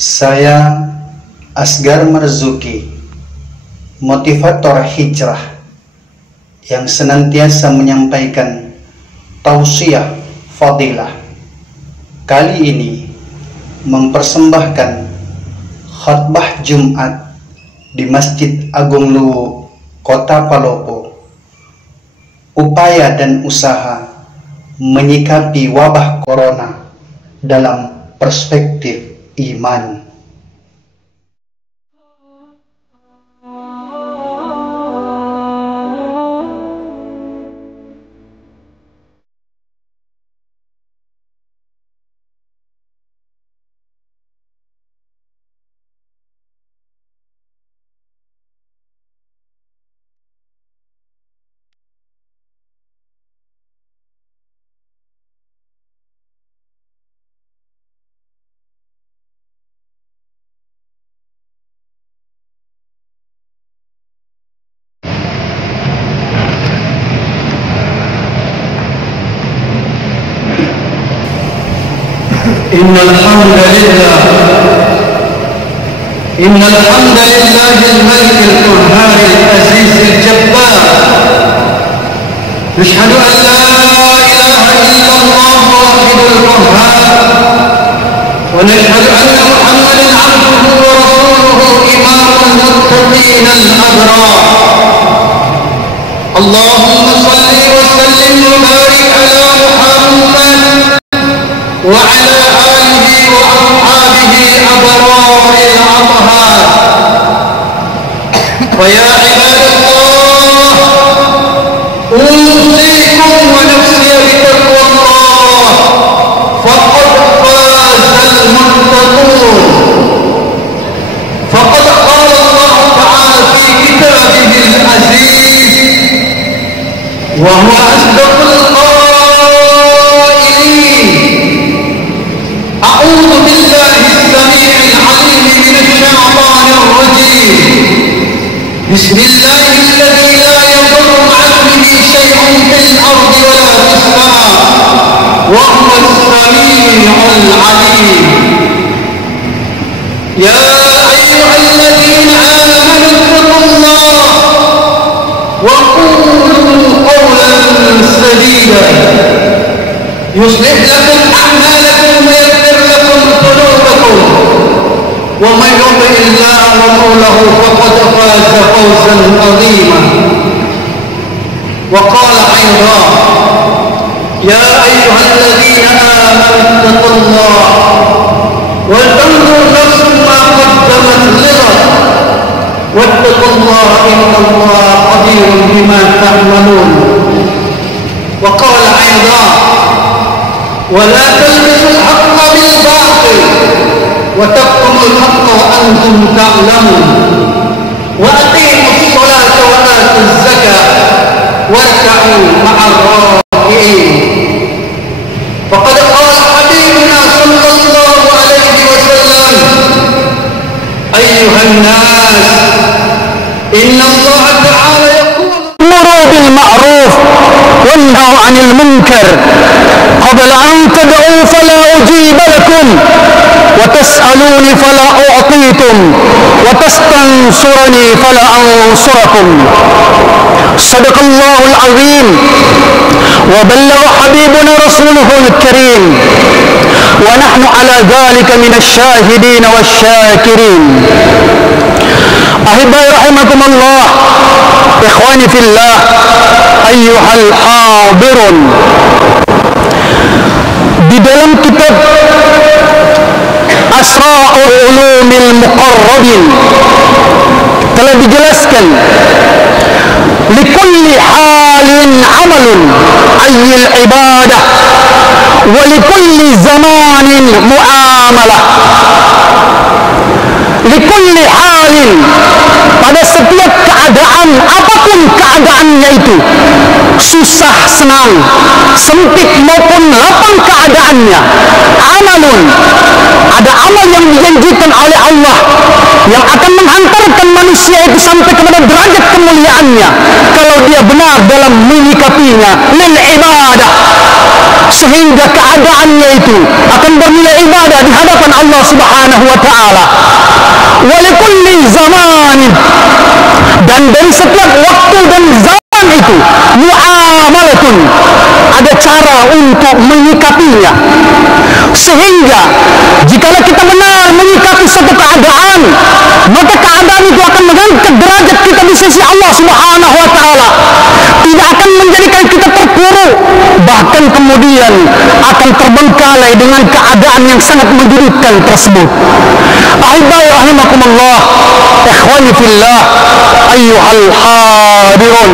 Saya Asgar Marzuki, motivator hijrah yang senantiasa menyampaikan tausiah fadilah. Kali ini mempersembahkan khutbah Jumat di Masjid Agung Luwu, Kota Palopo. Upaya dan usaha menyikapi wabah corona dalam perspektif iman. إن الحمد لله الملك القهار العزيز الجبار. نشهد أن لا إله إلا الله واحد القهار، ونشهد أن محمدا عبده ورسوله إمام المتقين الأبرار. اللهم صل وسلم وبارك على محمد وعلى آله وأصحابه الأبرار الأطهار. ويا عباد الله، أوصيكم ونفسي بتقوى الله، فقد فاز المتقون. فقد قال الله تعالى في كتابه العزيز وهو أصدق القائلين: أعوذ بالله السميع العليم من الشيطان الرجيم. بسم الله الذي لا يضر مع اسمه شيء في الأرض ولا في السماء وهو السميع العليم. يا أيها الذين آمنوا اتقوا الله وقولوا قولا سديدا يصلح لكم أعمالكم ويغفر لكم ذنوبكم، ومن يطع الله ورسوله فقد فاز فوزا عظيما. وقال أيضا: يا أيها الذين آمنوا اتقوا الله ولتنظر نفس ما قدمت لغد واتقوا الله إن الله خبير بما تعملون. وقال أيضا: ولا تلبسوا الحق بالباطل وتكتموا الحق وأنتم تعلمون. وأقيموا الصلاة وآتوا الزكاة واركعوا مع الراكعين. فقد قال حبيبنا صلى الله عليه وسلم: أيها الناس، إن الله تعالى يقول: امروا بالمعروف وانهوا عن المنكر قبل أن تدعوا فلا أجيب لكم وتسألوني فلا أعطيكم وتستنصرني فلا أنصركم. صدق الله العظيم وبلغ حبيبنا رسوله الكريم، ونحن على ذلك من الشاهدين والشاكرين. أحبائي رحمكم الله، إخواني في الله، أيها الحاضرون. Di dalam kitab Asra'ul Ulumil Muqarrabin telah dijelaskan, likulli halin amalun ayyil ibadah wa likulli zamanin muamalah. Likulli halin, pada setiap keadaan, apapun keadaannya itu, susah, senang, sempit maupun lapang keadaannya, amalun, ada amal yang dijanjikan oleh Allah yang akan menghantarkan manusia manusia itu sampai kepada derajat kemuliaannya kalau dia benar dalam menyikapinya lil ibadah, sehingga keadaannya itu akan bernilai ibadah di hadapan Allah Subhanahu wa taala. Wa likulli zamanin, dan dari setiap waktu dan zaman itu muamalatun, ada cara untuk menyikapinya. Sehingga jikalau kita benar menyikapi satu keadaan, maka keadaan itu akan mengangkat derajat kita di sisi Allah Subhanahu wa taala, tidak akan menjadikan kita terpuruk, bahkan kemudian akan terbengkalai dengan keadaan yang sangat menyurutkan tersebut. Ahibai rahimakumullah, ikhwani fillah, ayyuhal hadirun,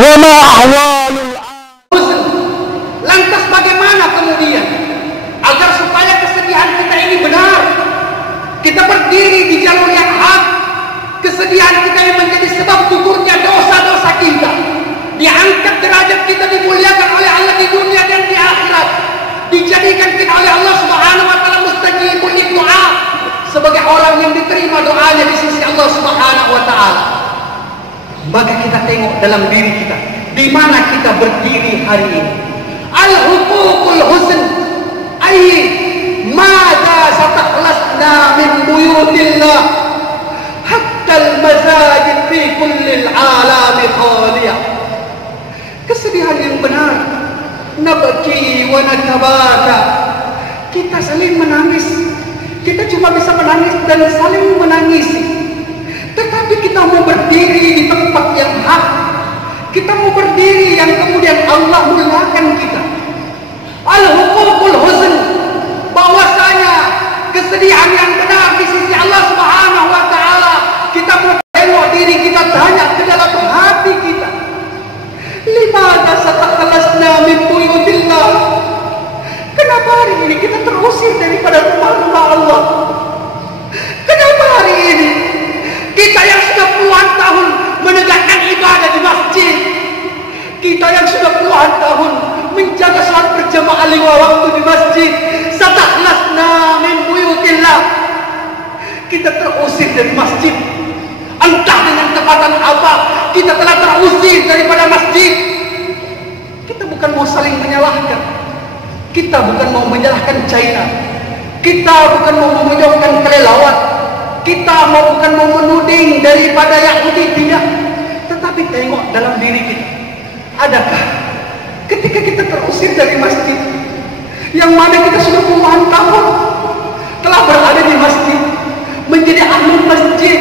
wa ma ahwalul. Lantas bagaimana kemudian agar supaya kesedihan kita ini benar, kita berdiri di jalur yang hak, kesedihan kita yang menjadi sebab gugurnya dosa-dosa kita, diangkat derajat kita, dimuliakan oleh Allah di dunia dan di akhirat, dijadikan kita oleh Allah Subhanahu wa taala mustajibul doa, sebagai orang yang diterima doanya di sisi Allah Subhanahu wa taala. Maka kita tengok dalam diri kita, di mana kita berdiri hari ini. Al-huququl husn, ay madza satakhlasna min buyutillah hatta al-masajid fi kulli al-alam khaliyah. Kesedihan yang benar, nabki wa natabaka, kita saling menangis, kita cuma bisa menangis dan saling menangisi. Tetapi kita mau berdiri di tempat yang hak, kita mau berdiri yang kemudian Allah muliakan kita. Al-huququl husn, bahwasanya kesedihan yang benar di sisi Allah Subhanahu wa taala, kita mau tengok diri kita, tanya ke dalam hati kita, limadza satakhlasna min buyutillah, kenapa hari ini kita terusir daripada rumah-rumah Allah? Kenapa hari ini kita yang sudah puluhan tahun menegakkan ibadah di masjid, kita yang sudah puluhan tahun menjaga salat berjamaah 5 waktu di masjid, satakhlasna min buyutillah, kita terusir dari masjid, entah dengan tepatan apa, kita telah terusir daripada masjid. Kita bukan mau saling menyalahkan, kita bukan mau menyalahkan China, kita bukan mau memojokkan kelelawar, kita bukan mau menuding daripada Yahudi, tidak. Tetapi tengok dalam diri kita, adakah ketika kita terusir dari masjid, yang mana kita sudah puluhan tahun telah berada di masjid, menjadi ahli masjid,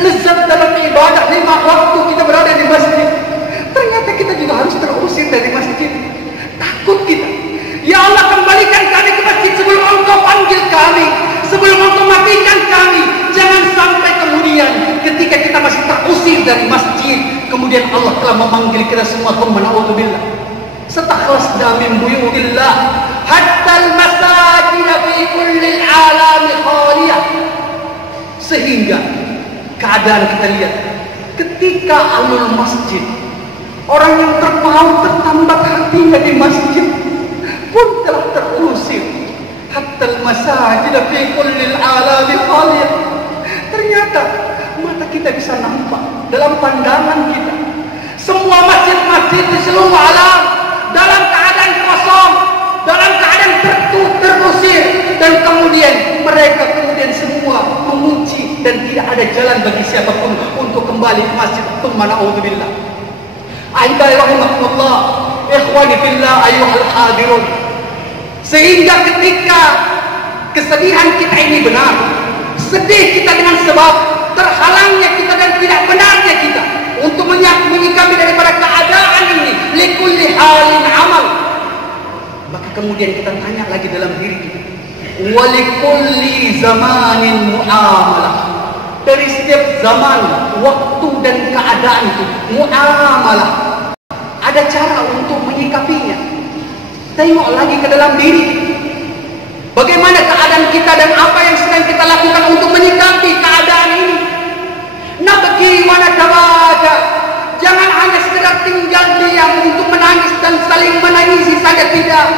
lezat dalam ibadah 5 waktu kita berada di masjid, ternyata kita juga harus terusir dari masjid. Takut kita, ya Allah, kembalikan kami ke masjid sebelum Engkau panggil kami, sebelum Engkau matikan kami. Jangan sampai kemudian ketika kita masih terusir dari masjid, kemudian Allah telah memanggil kita semua, na'udzubillah, satakhlasna min buyutillah hatta al-masajid fi kulli al-alam khaliyah. Sehingga keadaan kita lihat, ketika ahlul masjid, orang yang terpaut tertambat hatinya di masjid, pun telah terusir. Hatta al-masajid fi kulli al-alam khaliyah. Ternyata mata kita bisa nampak dalam pandangan kita, semua masjid-masjid di seluruh alam dalam keadaan kosong, dalam keadaan terusir, dan kemudian mereka semua memuji, dan tidak ada jalan bagi siapapun untuk kembali ke masjid. Na'udzubillah. Ahibai rahimakumullah, ikhwani fillah, ayyuhal hadirun. Sehingga ketika kesedihan kita ini benar, sedih kita dengan sebab terhalangnya kita dan tidak benarnya kita untuk menyikapi daripada keadaan ini, likulli halin amal, maka kemudian kita tanya lagi dalam diri kita, walikulli zamanin muamalah, dari setiap zaman, waktu dan keadaan itu muamalah, ada cara untuk menyikapinya. Tengok lagi ke dalam diri, bagaimana keadaan kita dan apa yang sedang kita lakukan untuk menyikapi keadaan ini. Nabki wa natabaja, jangan hanya sekedar tinggal diam untuk menangis dan saling menangisi saja, tidak.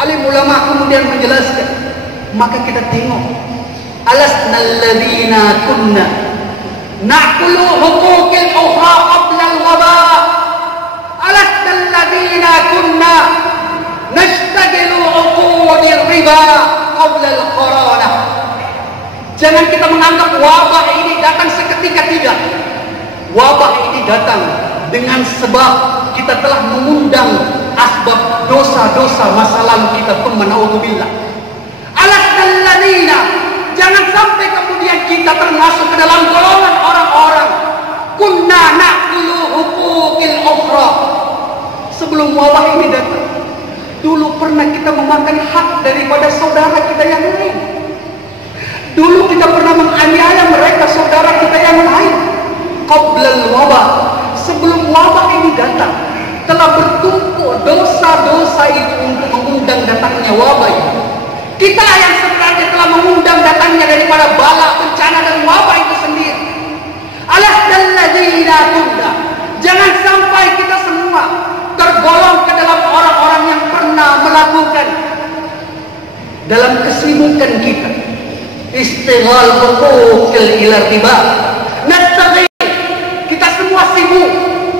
Alim ulama kemudian menjelaskan, maka kita tengok Alasna alladhina kunna na'kulu huquqil ukhra qabla al-waba. Alasna alladhina kunna nashtagilu uqudir riba qabla al-qarana. Jangan kita menganggap wabah ini datang seketika, tidak. Wabah ini datang dengan sebab kita telah mengundang asbab dosa-dosa masa lalu kita, naudzubillah. Alasnal ladina, jangan sampai kemudian kita termasuk ke dalam golongan orang-orang kunna na'kulu huquqil ukhra. Sebelum wabah ini datang, dulu pernah kita memakan hak daripada saudara kita yang lain. Dulu kita pernah menganiaya mereka, saudara kita yang lain. Qablal wabah, sebelum wabah ini datang, telah bertumpuk dosa-dosa itu untuk mengundang datangnya wabah ini. Kita yang sebenarnya telah mengundang datangnya daripada bala, bencana dan wabah itu sendiri. Alasdalladzina kunna, jangan sampai kita semua tergolong ke dalam orang-orang yang pernah melakukan dalam kesibukan kita istighal huquqil ila riba. Kita semua sibuk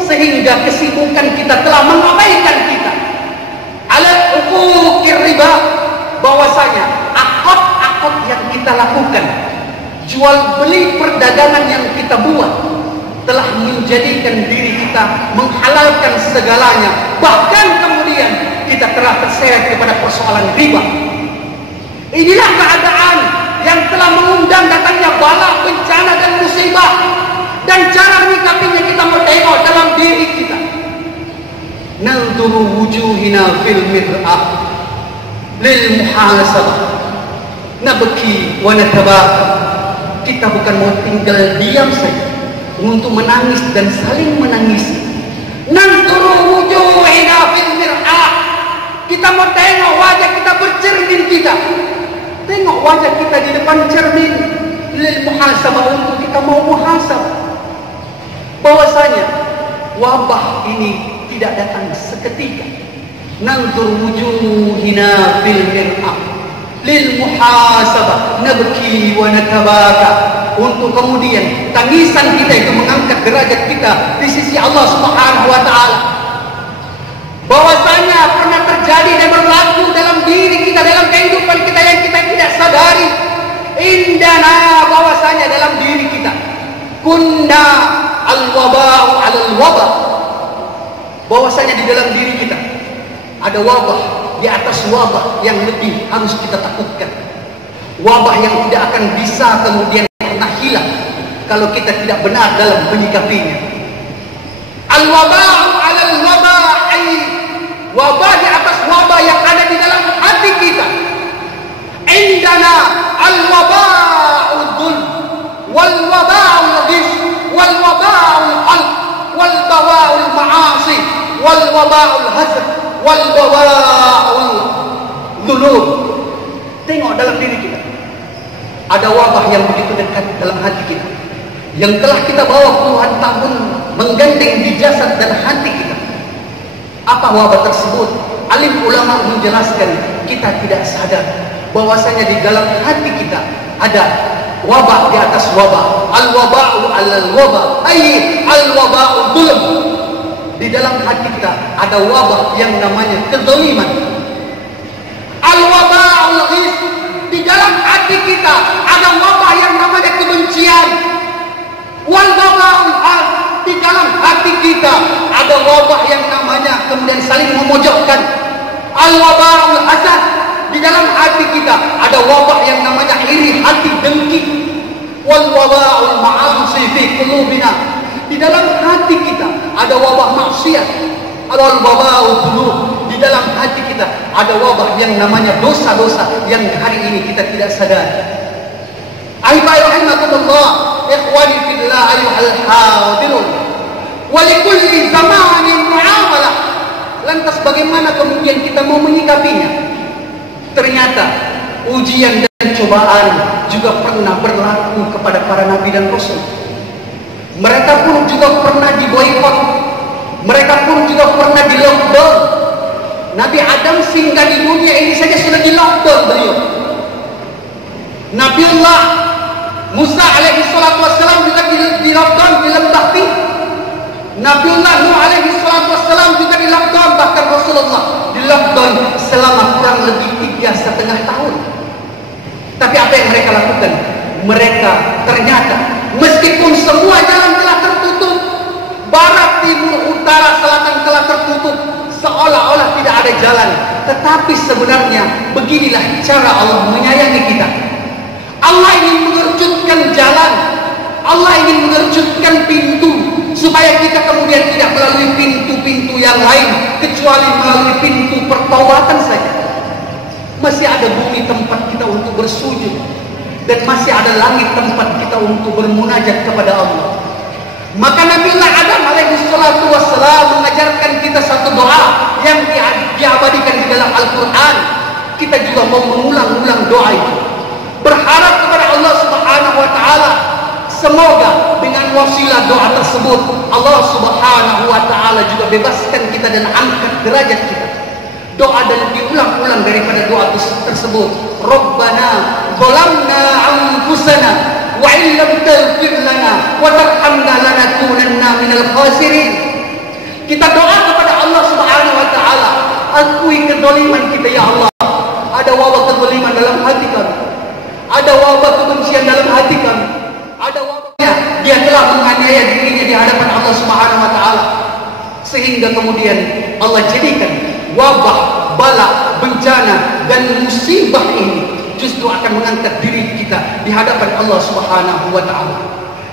sehingga kesibukan kita telah mengabaikan kita ala huquqir riba, bahwasanya akad-akad yang kita lakukan, jual beli perdagangan yang kita buat telah menjadikan diri kita menghalalkan segalanya, bahkan kemudian kita telah terseret kepada persoalan riba. Inilah keadaan yang telah mengundang datangnya bala, bencana dan musibah. Dan cara menyikapinya kita tengok dalam diri kita. Nanduru wujuhina fil mir'ah lil muhasabah nabki wa natabaka. Kita bukan mau tinggal diam saja untuk menangis dan saling menangisi. Nanduru wujuhina fil mir'ah, kita mau tengok wajah kita, bercermin kita. Tengok wajah kita di depan cermin lil muhasabah, untuk kita mau muhasabah bahwasanya wabah ini tidak datang seketika. Nanzur wujuhina fil mir'ah lil muhasabah nabki wa natabaka, untuk kemudian tangisan kita itu mengangkat derajat kita di sisi Allah Subhanahu wa taala. Bahwasanya pernah terjadi dan berlaku dalam diri kita, dalam kehidupan kita yang kita tidak sadari. Indana, bahwasanya dalam diri kita kunna al-waba'u 'alal wabah, bahwasanya di dalam diri kita ada wabah di atas wabah yang lebih harus kita takutkan. Wabah yang tidak akan bisa kemudian pernah hilang kalau kita tidak benar dalam menyikapinya. Al-waba'u 'alal wabah, wabah di atas wabah yang ada di dalam hati kita. Indana al-waba'u dhul wal waba'u ghis wal waba'u qalb wal bawa'u ma'asi wal waba'u hasad wal bawa'u dhulub. Tengok dalam diri kita ada wabah yang begitu dekat dalam hati kita, yang telah kita bawa puluhan tahun menggandeng di jasad dan hati kita. Apa wabah tersebut? Alim ulama menjelaskan, kita tidak sadar bahwasanya di dalam hati kita ada wabah di atas wabah. Al-waba'u 'alal wabah, ay al-waba'u dzulm. Di dalam hati kita ada wabah yang namanya kezaliman. Al-waba'ul ghis, di dalam hati kita ada wabah yang namanya kebencian. Wal waba'ul hasad, di dalam hati kita ada wabah yang namanya kemudian saling memojokkan. Al-waba'ul hasad, di dalam hati kita ada wabah yang namanya iri hati, dengki. Wal waba'ul ma'asi fi qulubina, di dalam hati kita ada wabah maksiat. Wal waba'ul dhunub, di dalam hati kita ada wabah yang namanya dosa-dosa yang hari ini kita tidak sadar. Ayyuhallazina ikhwani fillah ayyuhal hadirun wa likulli zamanin muamalah. Lantas bagaimana kemudian kita mau menyikapinya? Ternyata ujian dan cobaan juga pernah berlaku kepada para nabi dan rasul. Mereka pun juga pernah diboikot, mereka pun juga pernah di lockdown. Nabi Adam singgah di dunia ini saja sudah di lockdown beliau. Nabiullah Musa alaihi salatu wassalam juga di lockdown di lembah Pi. Nabiullah Nuh alaihi salatu wassalam juga di lockdown, bahkan Rasulullah di lockdown selama kurang lebih 3,5 tahun. Tapi apa yang mereka lakukan? Mereka ternyata meskipun semua jalan telah tertutup, barat, timur, utara, selatan telah tertutup, seolah-olah tidak ada jalan, tetapi sebenarnya beginilah cara Allah menyayangi kita. Allah ingin mengerjutkan jalan, Allah ingin mengerjutkan pintu, supaya kita kemudian tidak melalui pintu-pintu yang lain kecuali melalui pintu pertobatan saja. Masih ada bumi tempat kita untuk bersujud, dan masih ada langit tempat kita untuk bermunajat kepada Allah. Maka Nabiullah Adam alaihi salatu wassalam mengajarkan kita satu doa yang diabadikan di dalam Al-Quran. Kita juga mau mengulang-ulang doa itu, berharap kepada Allah subhanahu wa ta'ala, semoga dengan wasilah doa tersebut Allah subhanahu wa ta'ala juga bebaskan kita dan angkat derajat kita. Doa dan diulang-ulang daripada doa tersebut. Rabbana zalamna anfusana wa illam taghfir lana wa tarhamna lanakunanna minal khasirin. Kita doa kepada Allah subhanahu wa ta'ala, akui kedoliman kita ya Allah. Ada wabah kedoliman dalam hati kami, ada wabah kebencian dalam hati kami, ada wabahnya dia telah menganiaya dirinya di hadapan Allah subhanahu wa ta'ala, sehingga kemudian Allah jadikan wabah, bala, bencana dan musibah ini justru akan mengangkat diri kita di hadapan Allah subhanahu wa ta'ala.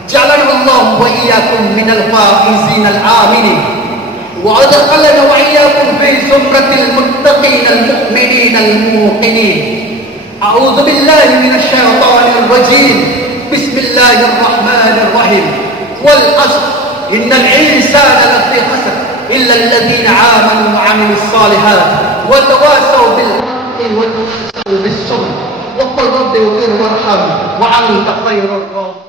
Jalanallahu wa iyyakum minal faizin al-aminin wa adkhalana wa iyyakum fi zumratil muttaqin al-mu'minin al-muqinin. A'udzu billahi minasy syaithanir rajim. Bismillahirrahmanirrahim. Wal 'ashr innal insana lafi khusr illa alladhina amanu wa 'amilus shalihat wa tawasaw bil haqqi wa tawasaw bis sabr wa qul rabbi ighfir warham wa anta khairur rahimin.